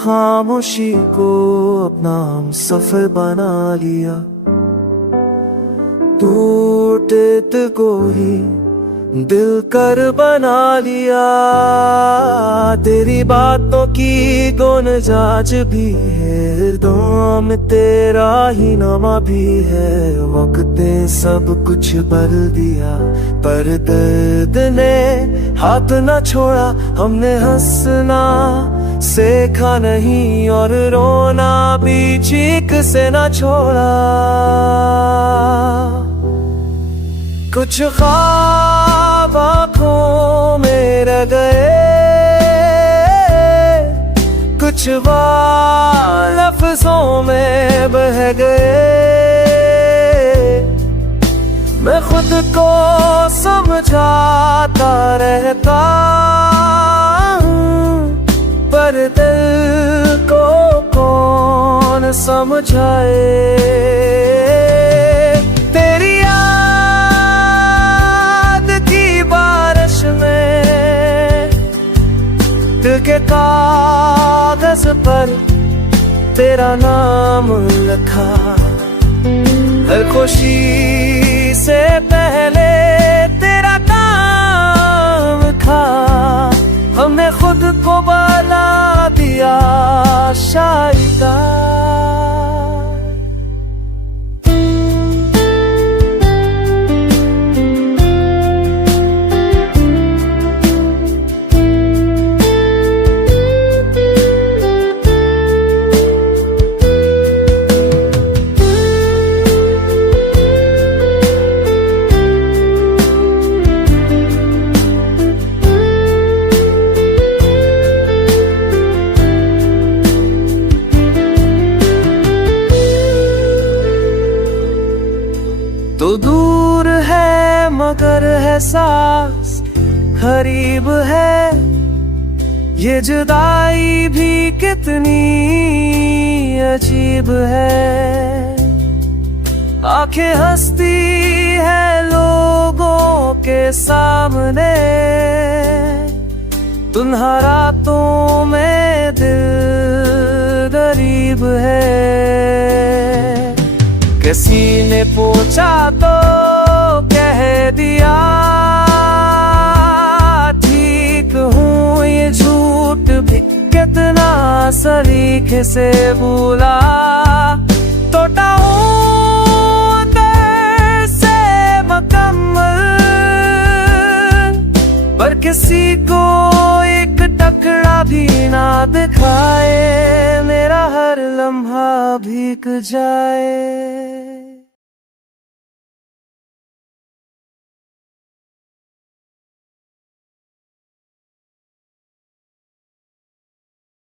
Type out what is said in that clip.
खामोशी को अपना सफर बना लिया, टूटे को ही दिल कर बना लिया। तेरी बातों की गुंजाइश भी है, दुआ में तेरा ही नामा भी है। वक्त ने सब कुछ बदल दिया, पर दर्द ने हाथ न छोड़ा। हमने हंसना सीखा नहीं और रोना भी चीख से न छोड़ा। कुछ ख्वाब आँखों में रह गए, कुछ बात लफ्ज़ों में बह गए। मैं खुद को समझाता रहता हूँ, पर दिल को कौन समझाए। तेरी याद की बारिश में दिल के कागज पर तेरा नाम लिखा। हर खुशी से पहले तेरा काम था, हमने खुद को बना दिया शायदा। तो दूर है मगर है सास करीब है, ये जुदाई भी कितनी अजीब है। आंखें हंसती है लोगों के सामने, तुम्हारा रातों में दिल गरीब है। किसी ने पूछा तो कह दिया ठीक हूँ, ये झूठ भी कितना सलीके से बोला। टूटा हूँ अंदर से मुकम्मल, पर किसी को एक टुकड़ा भी ना दिखाए। मेरा हर लम्हा भीग जाए।